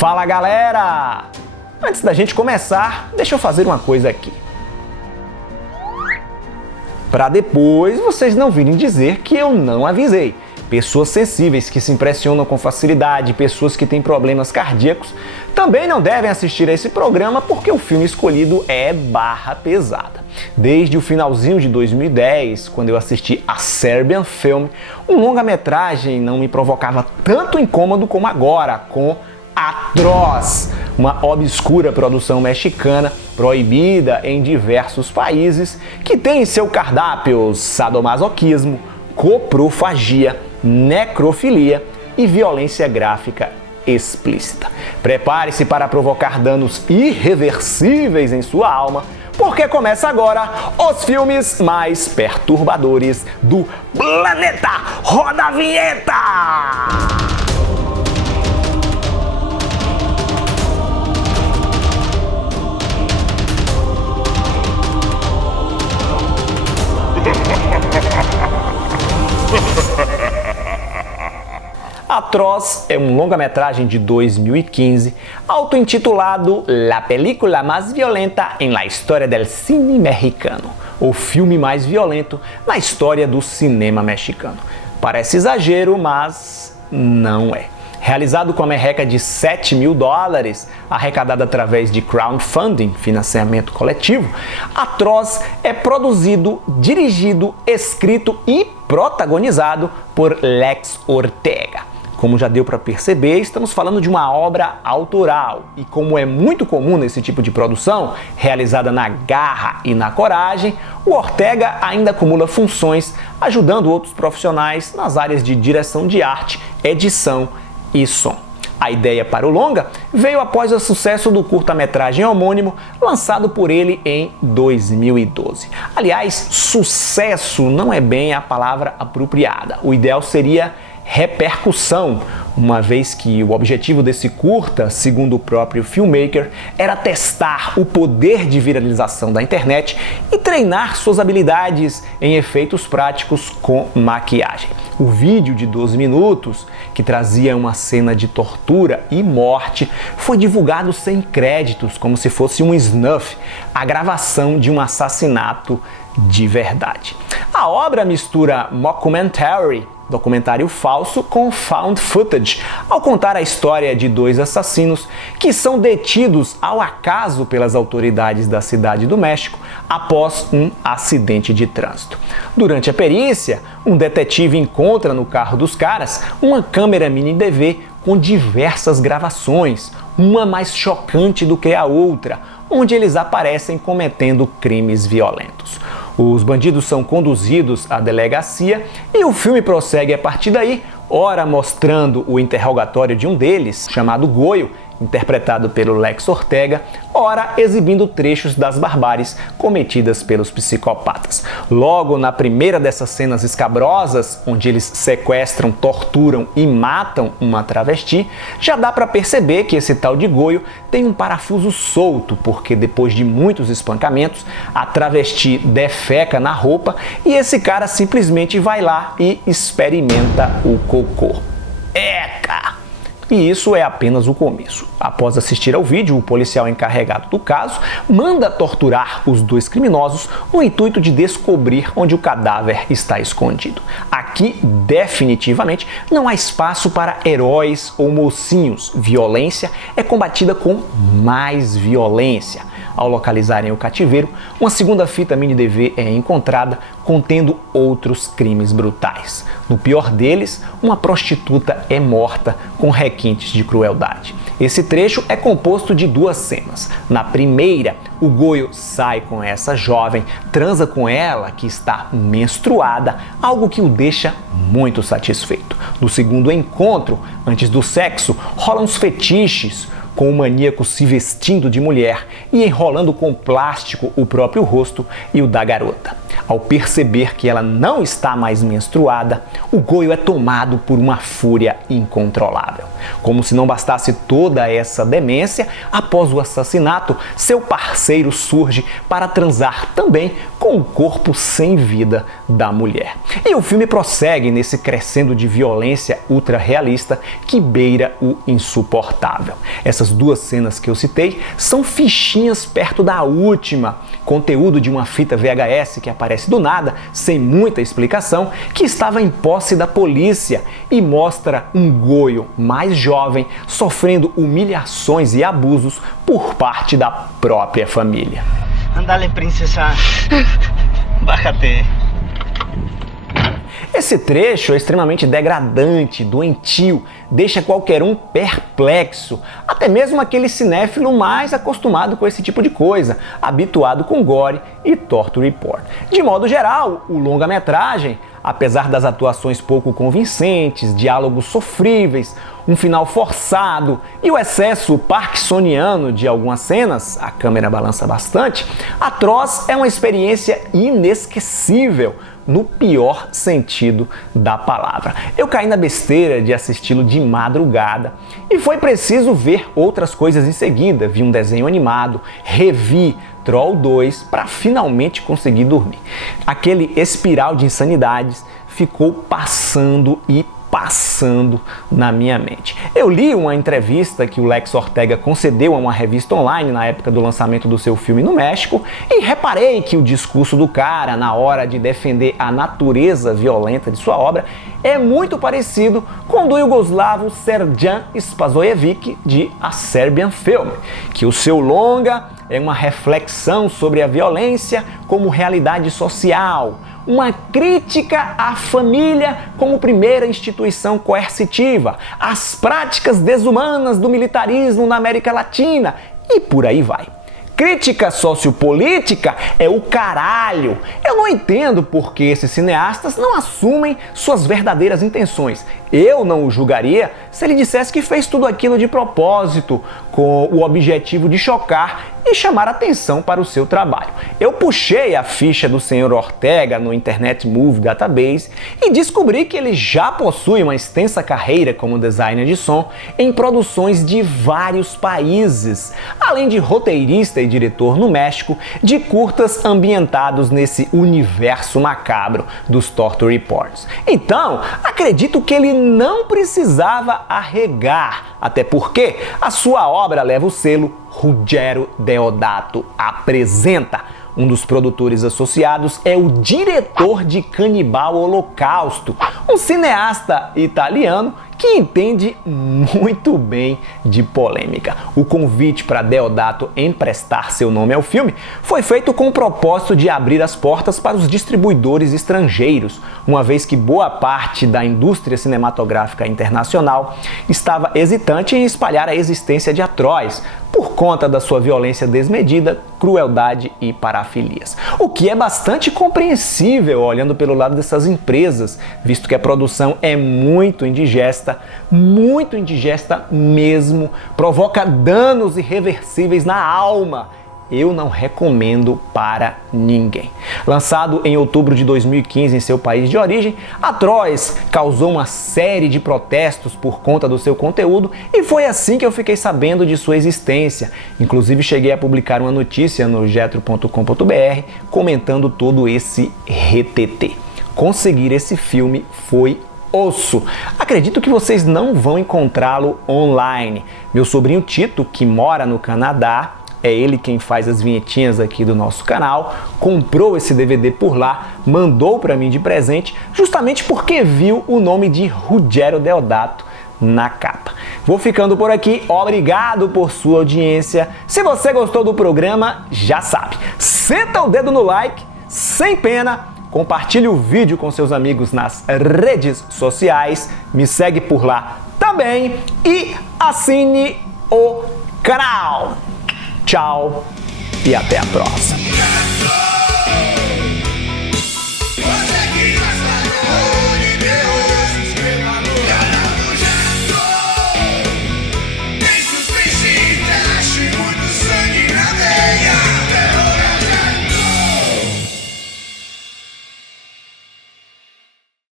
Fala galera! Antes da gente começar, deixa eu fazer uma coisa aqui. Para depois vocês não virem dizer que eu não avisei. Pessoas sensíveis que se impressionam com facilidade, pessoas que têm problemas cardíacos, também não devem assistir a esse programa porque o filme escolhido é barra pesada. Desde o finalzinho de 2010, quando eu assisti a Serbian Film, um longa-metragem não me provocava tanto incômodo como agora, com Atroz, uma obscura produção mexicana proibida em diversos países que tem em seu cardápio sadomasoquismo, coprofagia, necrofilia e violência gráfica explícita. Prepare-se para provocar danos irreversíveis em sua alma, porque começa agora os filmes mais perturbadores do planeta. Roda a vinheta! Atroz é um longa-metragem de 2015, auto-intitulado La película más violenta en la historia del cine mexicano, o filme mais violento na história do cinema mexicano. Parece exagero, mas não é. Realizado com a merreca de $7 mil, arrecadada através de crowdfunding, financiamento coletivo, Atroz é produzido, dirigido, escrito e protagonizado por Lex Ortega. Como já deu para perceber, estamos falando de uma obra autoral e, como é muito comum nesse tipo de produção, realizada na garra e na coragem, o Ortega ainda acumula funções ajudando outros profissionais nas áreas de direção de arte, edição e som. A ideia para o longa veio após o sucesso do curta-metragem homônimo lançado por ele em 2012. Aliás, sucesso não é bem a palavra apropriada. O ideal seria repercussão, uma vez que o objetivo desse curta, segundo o próprio filmmaker, era testar o poder de viralização da internet e treinar suas habilidades em efeitos práticos com maquiagem. O vídeo de 12 minutos, que trazia uma cena de tortura e morte, foi divulgado sem créditos, como se fosse um snuff, a gravação de um assassinato de verdade. A obra mistura mockumentary, documentário falso, com found footage, ao contar a história de dois assassinos que são detidos ao acaso pelas autoridades da Cidade do México após um acidente de trânsito. Durante a perícia, um detetive encontra no carro dos caras uma câmera mini DV com diversas gravações, uma mais chocante do que a outra, onde eles aparecem cometendo crimes violentos. Os bandidos são conduzidos à delegacia e o filme prossegue a partir daí, ora mostrando o interrogatório de um deles, chamado Goyo, interpretado pelo Lex Ortega, ora exibindo trechos das barbáries cometidas pelos psicopatas. Logo na primeira dessas cenas escabrosas, onde eles sequestram, torturam e matam uma travesti, já dá para perceber que esse tal de Goyo tem um parafuso solto, porque depois de muitos espancamentos, a travesti defeca na roupa e esse cara simplesmente vai lá e experimenta o cocô. Eca! E isso é apenas o começo. Após assistir ao vídeo, o policial encarregado do caso manda torturar os dois criminosos no intuito de descobrir onde o cadáver está escondido. Aqui, definitivamente, não há espaço para heróis ou mocinhos. Violência é combatida com mais violência. Ao localizarem o cativeiro, uma segunda fita mini DV é encontrada contendo outros crimes brutais. No pior deles, uma prostituta é morta com requintes de crueldade. Esse trecho é composto de duas cenas. Na primeira, o Goyo sai com essa jovem, transa com ela que está menstruada, algo que o deixa muito satisfeito. No segundo encontro, antes do sexo, rolam uns fetiches, com o maníaco se vestindo de mulher e enrolando com plástico o próprio rosto e o da garota. Ao perceber que ela não está mais menstruada, o Goyo é tomado por uma fúria incontrolável. Como se não bastasse toda essa demência, após o assassinato, seu parceiro surge para transar também com o corpo sem vida da mulher. E o filme prossegue nesse crescendo de violência ultra-realista que beira o insuportável. Essas duas cenas que eu citei são fichinhas perto da última, conteúdo de uma fita VHS que aparece do nada, sem muita explicação, que estava em posse da polícia e mostra um Goyo mais jovem sofrendo humilhações e abusos por parte da própria família. Andale, princesa. Bájate. Esse trecho é extremamente degradante, doentio, deixa qualquer um perplexo, até mesmo aquele cinéfilo mais acostumado com esse tipo de coisa, habituado com gore e torture porn. De modo geral, o longa-metragem, apesar das atuações pouco convincentes, diálogos sofríveis, um final forçado e o excesso parkinsoniano de algumas cenas, a câmera balança bastante, Atroz é uma experiência inesquecível, no pior sentido da palavra. Eu caí na besteira de assisti-lo de madrugada e foi preciso ver outras coisas em seguida. Vi um desenho animado, revi Troll 2 para finalmente conseguir dormir. Aquele espiral de insanidades ficou passando na minha mente. Eu li uma entrevista que o Lex Ortega concedeu a uma revista online na época do lançamento do seu filme no México e reparei que o discurso do cara na hora de defender a natureza violenta de sua obra é muito parecido com o do iugoslavo Srđan Spasojević de A Serbian Film, que o seu longa é uma reflexão sobre a violência como realidade social, uma crítica à família como primeira instituição coercitiva, às práticas desumanas do militarismo na América Latina e por aí vai. Crítica sociopolítica é o caralho. Eu não entendo por que esses cineastas não assumem suas verdadeiras intenções. Eu não o julgaria se ele dissesse que fez tudo aquilo de propósito, com o objetivo de chocar e chamar atenção para o seu trabalho. Eu puxei a ficha do Sr. Ortega no Internet Movie Database e descobri que ele já possui uma extensa carreira como designer de som em produções de vários países, além de roteirista e diretor no México de curtas ambientados nesse universo macabro dos torture porns. Então, acredito que ele não precisava arregar, até porque a sua obra leva o selo Ruggero Deodato apresenta. Um dos produtores associados é o diretor de Canibal Holocausto, um cineasta italiano que entende muito bem de polêmica. O convite para Deodato emprestar seu nome ao filme foi feito com o propósito de abrir as portas para os distribuidores estrangeiros, uma vez que boa parte da indústria cinematográfica internacional estava hesitante em espalhar a existência de Atroz, por conta da sua violência desmedida, crueldade e parafilias. O que é bastante compreensível olhando pelo lado dessas empresas, visto que a produção é muito indigesta mesmo, provoca danos irreversíveis na alma. Eu não recomendo para ninguém. Lançado em outubro de 2015 em seu país de origem, Atroz causou uma série de protestos por conta do seu conteúdo e foi assim que eu fiquei sabendo de sua existência. Inclusive cheguei a publicar uma notícia no jetro.com.br comentando todo esse retetê. Conseguir esse filme foi osso. Acredito que vocês não vão encontrá-lo online. Meu sobrinho Tito, que mora no Canadá, é ele quem faz as vinhetinhas aqui do nosso canal, comprou esse DVD por lá, mandou para mim de presente, justamente porque viu o nome de Ruggero Deodato na capa. Vou ficando por aqui, obrigado por sua audiência. Se você gostou do programa, já sabe, senta o dedo no like, sem pena, compartilhe o vídeo com seus amigos nas redes sociais, me segue por lá também e assine o canal. Tchau e até a próxima.